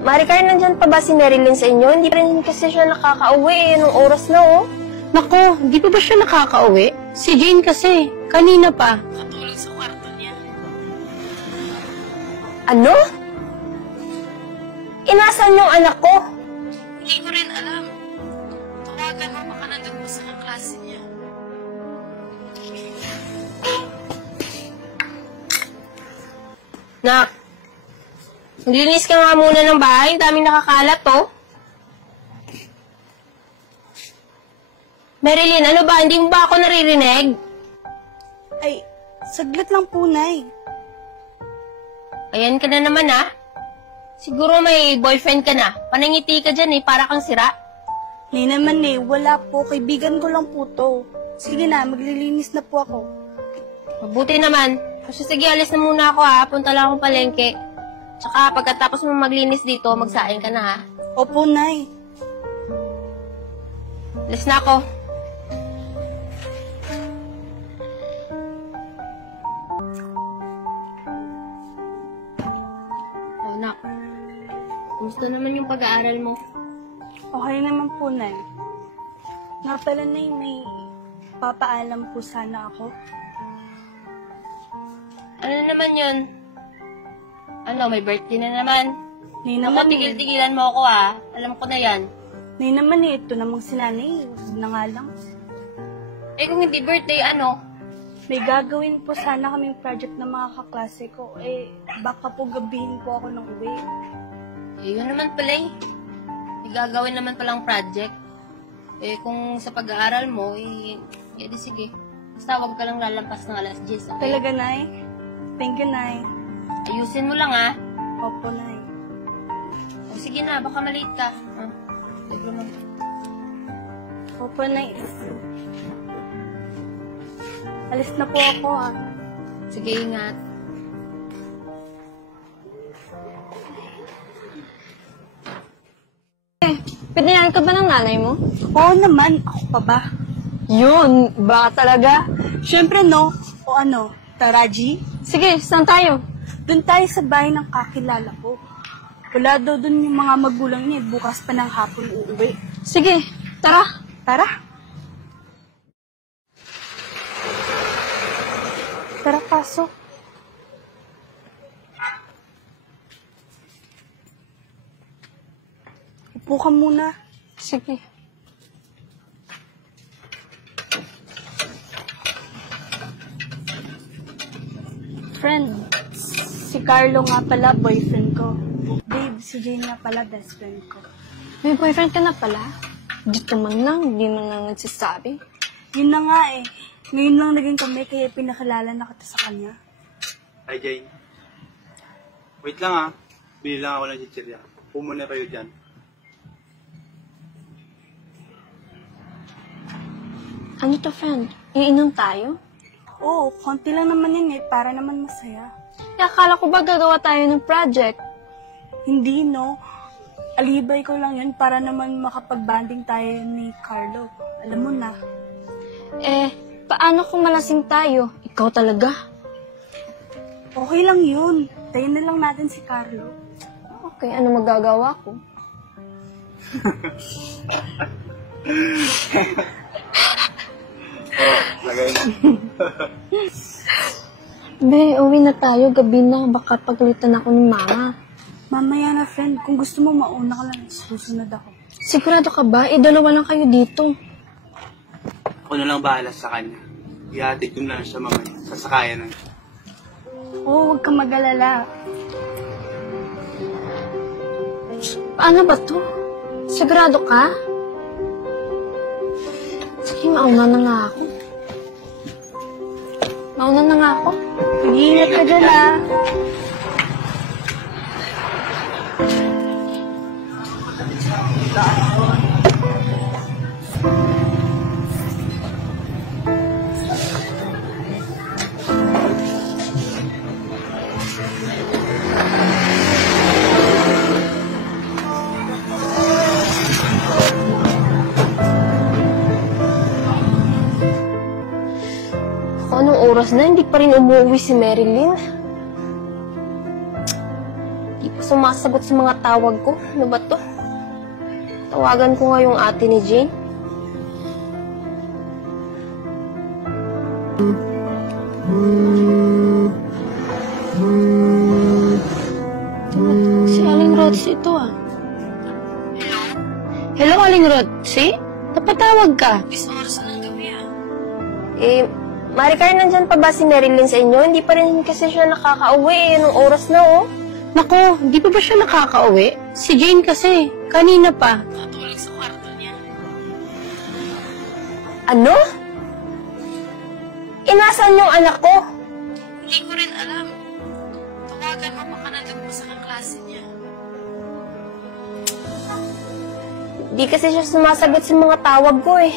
Maricar, nandyan pa ba si Marilyn sa inyo? Hindi pa rin kasi siya nakakauwi eh. Anong oras na oh? Naku, di pa ba siya nakakauwi? Si Jane kasi, kanina pa. Katulog sa kwarto niya. Ano? Inasan yung anak ko? Hindi ko rin alam. Tawagan mo, baka nandun pa sa kaklase niya. Nak, maglinis ka nga muna ng bahay. Daming nakakalat oh. Marilyn, ano ba? Hindi mo ba ako naririnig? Ay, saglit lang po, Nay. Ayan ka na naman ah. Siguro may boyfriend ka na. Panangiti ka dyan eh, para kang sira. Nay naman eh, wala po. Kaibigan ko lang po to. Sige na, maglilinis na po ako. Mabuti naman. Kasi sige, alis na muna ako ha. Punta lang akong palengke. Tsaka pagkatapos mo maglinis dito, magsaing ka na ha. Opo, Nay. Alis na ako. Oh, nak. Kumusta naman yung pag-aaral mo? Okay naman po, Nay. Nga pala, Nay, may papaalam po sana ako. Ano naman yun? Ano, may birthday na naman. Nay Naku, naman tigil-tigilan mo ako ha. Alam ko na yan. Nay naman eh, ito namang si Nanay. Huwag na nga lang. Eh kung hindi birthday, ano? May gagawin po sana kaming project ng mga kaklase ko. Eh, baka po gabihin po ako ng uwi. Eh, yun naman pala eh. May gagawin naman palang project. Eh, kung sa pag-aaral mo, eh di sige. Basta huwag ka lang lalampas ng alas 10, okay? Talaga, Nay? Thank you, Nay. Ayusin mo lang, ha? Opo, Nay. O, sige na, baka maliit ka. Libro mo. Opo, Nay. Alis na po ako, ah. Sige, ingat. Pininahan ka ba ng nanay mo? Oo naman, ako pa ba? Yun, baka talaga. Siyempre, no. O ano, Taraji? Sige, saan tayo? Doon tayo sa bahay ng kakilala ko. Wala daw doon yung mga magulang niya. Bukas pa ng hapon uuwi. Sige, tara. Tara. Tara, pasok. Upo ka muna. Sige. Friend, si Carlo nga pala, boyfriend ko. Babe, si Jane nga pala, best friend ko. May boyfriend ka na pala? Dito man lang, hindi man lang nagsasabi. Yun na nga eh. Ngayon lang naging kami, kaya pinakilala na kita sa kanya. Hi, Jane. Wait lang ah. Bili lang ako ng chichirya. Pumuna kayo dyan. Ano to, friend? Iinom tayo? Oo, konti lang naman yan eh, para naman masaya. Akala ko ba gagawa tayo ng project? Hindi, no? Alibay ko lang yun para naman makapag-banding tayo ni Carlo. Alam mo na. Eh, paano kung malasing tayo? Ikaw talaga? Okay lang yun. Tayo na lang natin si Carlo. Okay, ano magagawa ko? Lagay na. Be, uwi na tayo. Gabi na. Baka pagalitan ako ng mama. Mamaya na, friend. Kung gusto mo, mauna ka lang. Susunod ako. Sigurado ka ba? Dalawa lang kayo dito. Ako na lang bahala sa kanya. Ihatid ko na lang siya mamaya. Sasakayan na. Oo, huwag kang mag-alala. Paano ba to? Sigurado ka? Sige, mauna na nga ako. Mauna na nga ako. Mag-iingat ka dyan, ah. Anong oras na? Hindi pa rin umuwi si Marilyn. Hindi pa sumasagot sa mga tawag ko. Ano ba to? Tawagan ko nga yung ate ni Jane. Si Aling Roxy ito ah. Hello, Aling Roxy? Napatawag ka. Maricar, nandyan pa ba si Marilyn sa inyo? Hindi pa rin kasi siya nakakauwi eh. Anong oras na oh? Nako, di pa ba siya nakakauwi? Si Jane kasi, kanina pa. Ano? Inasan yung anak ko? Hindi ko rin alam. Tawagan mo, baka nandun mo sa kaklase niya. Di kasi siya sumasagot sa mga tawag ko eh.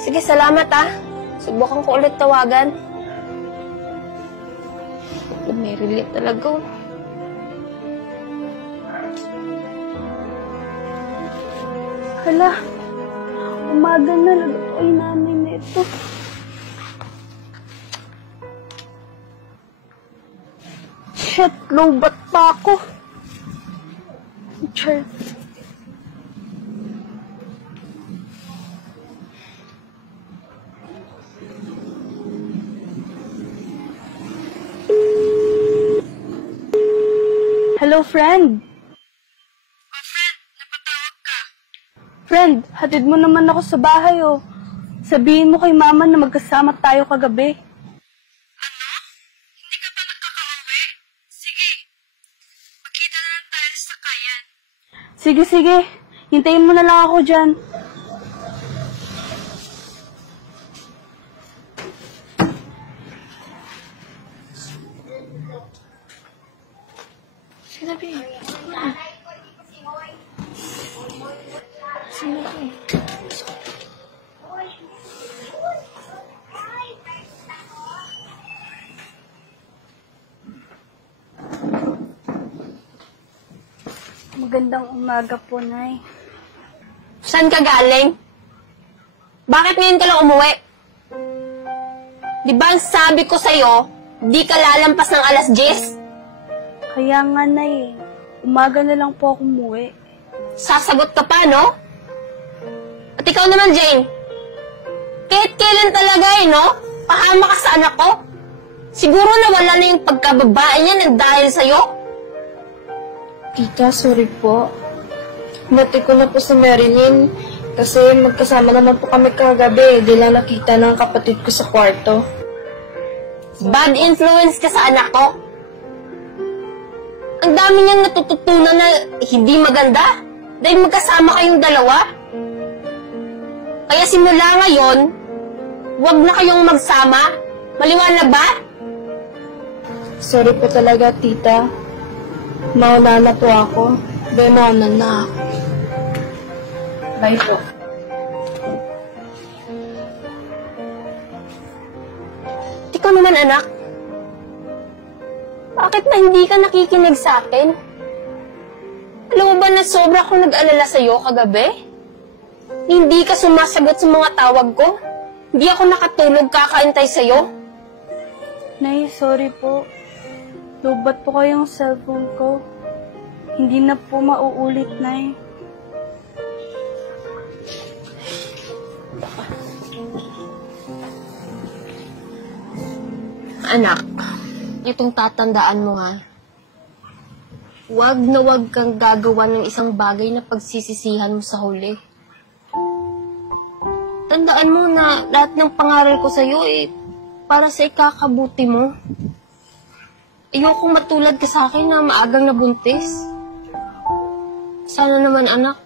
Sige, salamat ah. Subukan ko ulit tawagan. Marilyn talaga oh. Hala, umaga na, nalutoy namin ito. Shit, lowbat pa ako. Char. Hello, friend. Friend, hatid mo naman ako sa bahay, oh. Sabihin mo kay mama na magkasama tayo kagabi. Ano? Hindi ka pa nakakauwi? Sige. Magkita na lang tayo sa kayan. Sige, sige. Hintayin mo na lang ako dyan. Sinabi. Magandang umaga po, Nay. Saan ka galing? Bakit ngayon ka lang umuwi? Di ba ang sabi ko sa'yo, di ka lalampas ng alas 10? Kaya nga, Nay, umaga na lang po ako umuwi. Sasagot ka pa, no? At ikaw naman, Jane. Kahit kailan talaga eh, no? Pahama ka sa anak ko. Siguro nawala na yung pagkababae niya ng dahil sa'yo. Tita, sorry po. Mati ko na po sa Marilyn kasi magkasama naman po kami kagabi. Di lang nakita ng kapatid ko sa kwarto. Bad influence ka sa anak ko. Ang dami niyang natututunan na hindi maganda dahil magkasama kayong dalawa. Kaya simula ngayon, huwag na kayong magsama. Maliwanag ba? Sorry po talaga, tita. Mauna na po ako. Mauna na ako. Bye po. Ikaw naman, anak. Bakit na hindi ka nakikinig sa akin? Alam mo ba na sobra akong nag-alala sa'yo kagabi? Hindi ka sumasagot sa mga tawag ko. Hindi ako nakatulog kakaintay sa'yo. Nay, sorry po. Lubat po kayong cellphone ko. Hindi na po mauulit, Nay. Anak, itong tatandaan mo ha. Huwag na huwag kang gagawa ng isang bagay na pagsisisihan mo sa huli. Tandaan mo na lahat ng pangaral ko sa'yo para sa ikakabuti mo. Ayokong matulad ka sa akin na maagang nabuntis. Sana naman anak,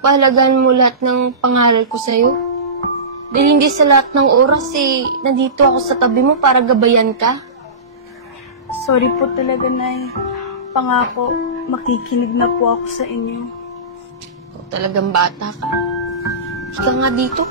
pahalagaan mo lahat ng pangaral ko sa'yo. Dahil hindi sa lahat ng oras nandito ako sa tabi mo para gabayan ka. Sorry po talaga, Nay. Pangako, makikinig na po ako sa inyo. Ikaw talagang bata ka. Ika nga dito.